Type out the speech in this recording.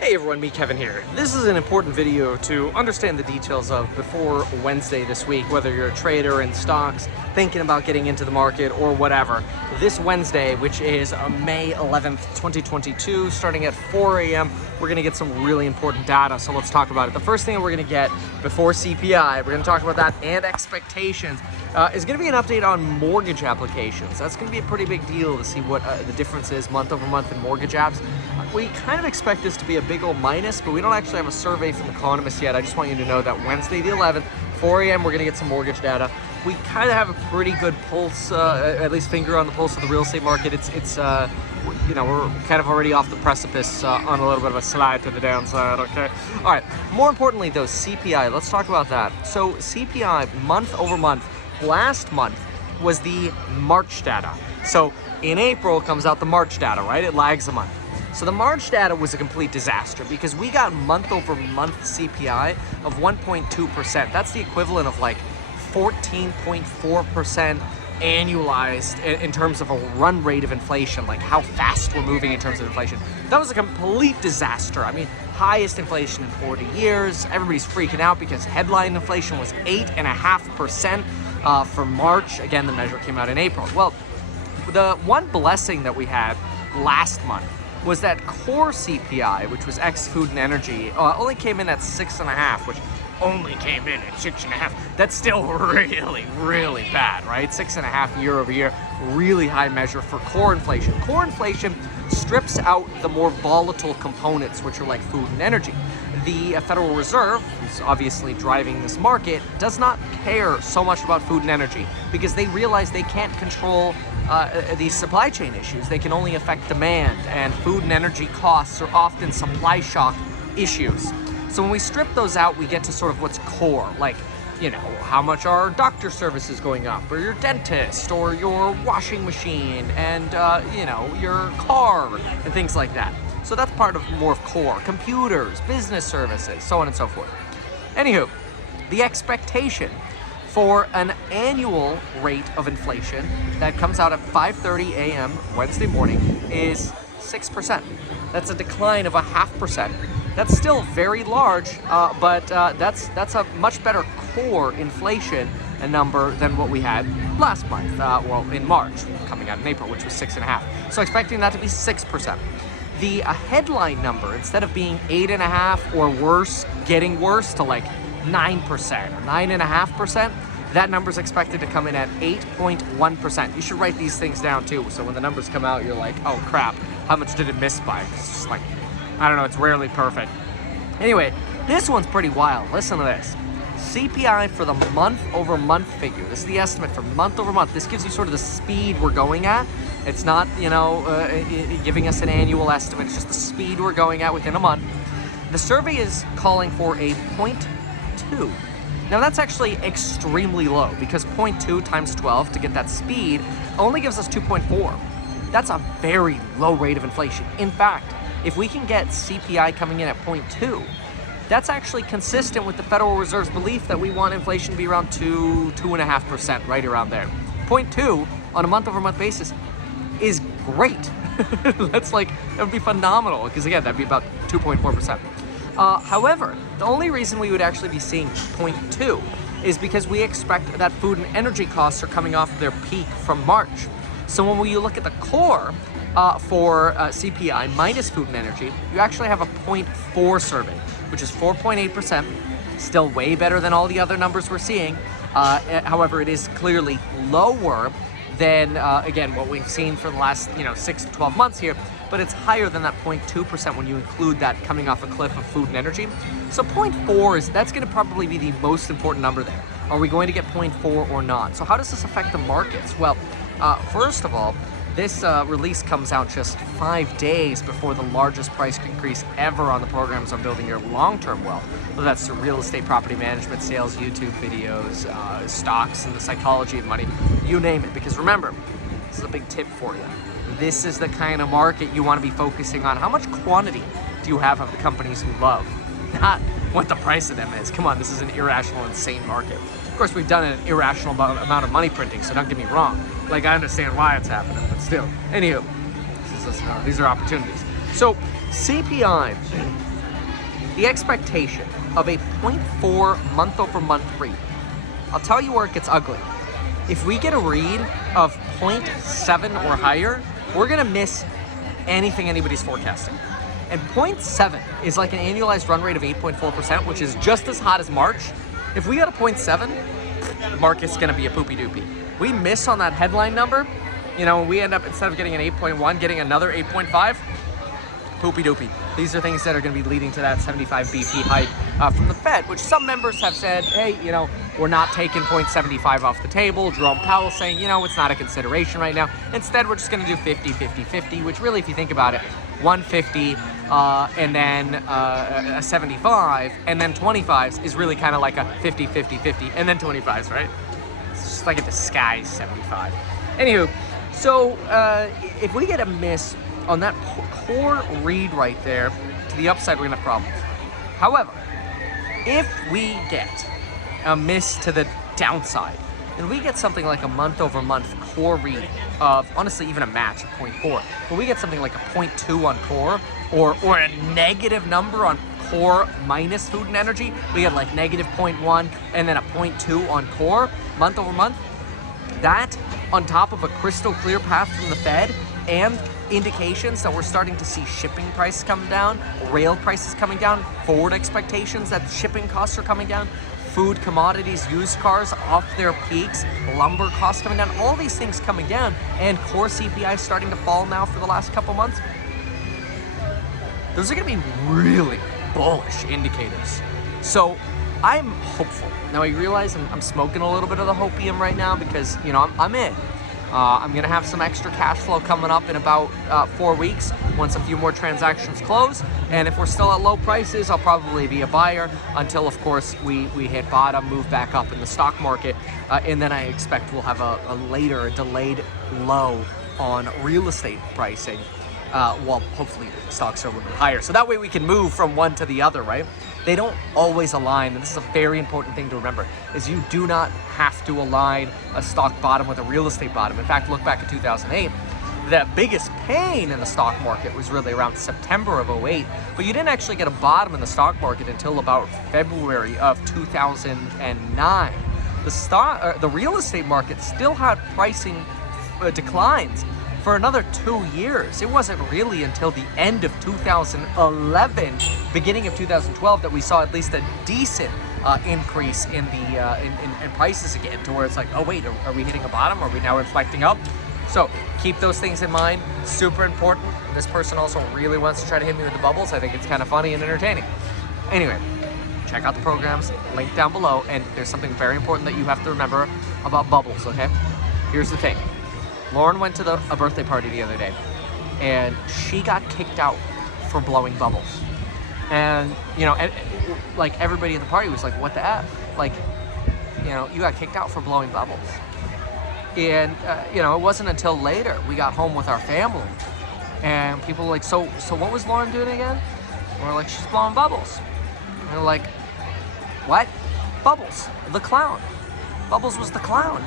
Hey everyone, me Kevin here. This is an important video to understand the details of before Wednesday this week, whether you're a trader in stocks, thinking about getting into the market or whatever. This Wednesday, which is May 11th, 2022, starting at 4 a.m., we're gonna get some really important data, so let's talk about it. The first thing we're gonna get before CPI, we're gonna talk about that and expectations, is gonna be an update on mortgage applications. That's gonna be a pretty big deal to see what the difference is month over month in mortgage apps. We kind of expect this to be a big old minus, but we don't actually have a survey from economists yet. I just want you to know that Wednesday the 11th, 4 a.m., we're gonna get some mortgage data. We kind of have a pretty good pulse, at least finger on the pulse of the real estate market. You know, we're kind of already off the precipice on a little bit of a slide to the downside, okay? All right, more importantly though, CPI, let's talk about that. So CPI, month over month, last month was the March data. So in April comes out the March data, right? It lags a month. So the March data was a complete disaster because we got month over month CPI of 1.2%. That's the equivalent of like 14.4% annualized in terms of a run rate of inflation, like how fast we're moving in terms of inflation. That was a complete disaster. I mean, highest inflation in 40 years. Everybody's freaking out because headline inflation was 8.5% for March. Again, the measure came out in April. Well, the one blessing that we had last month was that core CPI, which was ex food and energy, only came in at 6.5, which only came in at 6.5. That's still really, really bad, right? 6.5 year over year, really high measure for core inflation. Core inflation strips out the more volatile components, which are like food and energy. The Federal Reserve, who's obviously driving this market, does not care so much about food and energy because they realize they can't control these supply chain issues. They can only affect demand, and food and energy costs are often supply shock issues. So when we strip those out, we get to sort of what's core, like, you know, how much are doctor services going up, or your dentist, or your washing machine, and, you know, your car, and things like that. So that's part of more of core. Computers, business services, so on and so forth. Anywho, the expectation for an annual rate of inflation that comes out at 5:30 a.m. Wednesday morning is 6%. That's a decline of 0.5%. That's still very large, but that's a much better core inflation number than what we had last month, well, in March, coming out in April, which was 6.5. So expecting that to be 6%. The headline number, instead of being 8.5 or worse, getting worse to like 9% or 9.5%, that number is expected to come in at 8.1%. You should write these things down too, so when the numbers come out, you're like, oh crap, how much did it miss by? It's just like, I don't know, it's rarely perfect. Anyway, this one's pretty wild. Listen to this. CPI for the month over month figure. This is the estimate for month over month. This gives you sort of the speed we're going at. It's not, you know, giving us an annual estimate. It's just the speed we're going at within a month. The survey is calling for a 0.2. Now that's actually extremely low because 0.2 times 12 to get that speed only gives us 2.4. That's a very low rate of inflation. In fact, if we can get CPI coming in at 0.2, that's actually consistent with the Federal Reserve's belief that we want inflation to be around 2.5%, right around there. 0.2 on a month over month basis is great. That would be phenomenal because again, that'd be about 2.4%. However, the only reason we would actually be seeing 0.2 is because we expect that food and energy costs are coming off their peak from March. So when you look at the core for CPI minus food and energy, you actually have a 0.4 survey, which is 4.8%, still way better than all the other numbers we're seeing. However, it is clearly lower than, again, what we've seen for the last 6 to 12 months here, but it's higher than that 0.2% when you include that coming off a cliff of food and energy. So 0.4 that's going to probably be the most important number there. Are we going to get 0.4 or not? So how does this affect the markets? Well, first of all, this release comes out just 5 days before the largest price increase ever on the programs on building your long-term wealth. Whether that's the real estate, property management, sales, YouTube videos, stocks, and the psychology of money, you name it. Because remember, this is a big tip for you. This is the kind of market you want to be focusing on. How much quantity do you have of the companies you love? Not what the price of them is. Come on, this is an irrational, insane market. Of course, we've done an irrational amount of money printing, so don't get me wrong. Like, I understand why it's happening, but still. Anywho, these are opportunities. So CPI the expectation of a 0.4 month-over-month read. I'll tell you where it gets ugly. If we get a read of 0.7 or higher, we're gonna miss anything anybody's forecasting. And 0.7 is like an annualized run rate of 8.4%, which is just as hot as March. If we got a 0.7, market's gonna be a poopy doopy. We miss on that headline number, you know, we end up, instead of getting an 8.1, getting another 8.5, poopy doopy. These are things that are going to be leading to that 75 BP hike from the Fed, which some members have said, hey, you know, we're not taking 0.75 off the table. Jerome Powell saying, you know, it's not a consideration right now. Instead, we're just going to do 50, 50, 50, which really, if you think about it, 150 and then a 75 and then 25s is really kind of like a 50, 50, 50 and then 25s, right? It's just like a disguised 75. Anywho, so if we get a miss on that core read right there, to the upside, we're gonna have problems. However, if we get a miss to the downside, and we get something like a month-over-month core read of, honestly, even a match of 0.4, but we get something like a 0.2 on core, or a negative number on core minus food and energy, we get like negative 0.1 and then a 0.2 on core, month-over-month, that on top of a crystal clear path from the Fed and indications that we're starting to see shipping prices come down, rail prices coming down, forward expectations that shipping costs are coming down, food, commodities, used cars off their peaks, lumber costs coming down, all these things coming down, and core CPI starting to fall now for the last couple months. Those are going to be really bullish indicators. So I'm hopeful. Now I realize I'm smoking a little bit of the hopium right now because, you know, I'm in. I'm going to have some extra cash flow coming up in about 4 weeks once a few more transactions close. And if we're still at low prices, I'll probably be a buyer until, of course, we hit bottom, move back up in the stock market. And then I expect we'll have a later, delayed low on real estate pricing. Well, hopefully stocks are a little bit higher. So that way we can move from one to the other, right? They don't always align, and this is a very important thing to remember, is you do not have to align a stock bottom with a real estate bottom. In fact, look back at 2008, the biggest pain in the stock market was really around September of 08, but you didn't actually get a bottom in the stock market until about February of 2009. The real estate market still had pricing declines for another 2 years. It wasn't really until the end of 2011, beginning of 2012, that we saw at least a decent increase in the in prices again, to where it's like, oh wait, are we hitting a bottom? Are we now inflecting up? So keep those things in mind. Super important. This person also really wants to try to hit me with the bubbles. I think it's kind of funny and entertaining. Anyway, check out the programs, link down below, and there's something very important that you have to remember about bubbles, okay? Here's the thing. Lauren went to a birthday party the other day, and she got kicked out for blowing bubbles. And, you know, like everybody at the party was like, what the F? Like, you know, you got kicked out for blowing bubbles. And, you know, it wasn't until later we got home with our family, and people were like, so what was Lauren doing again? And we're like, she's blowing bubbles. And they're like, what? Bubbles, the clown. Bubbles was the clown.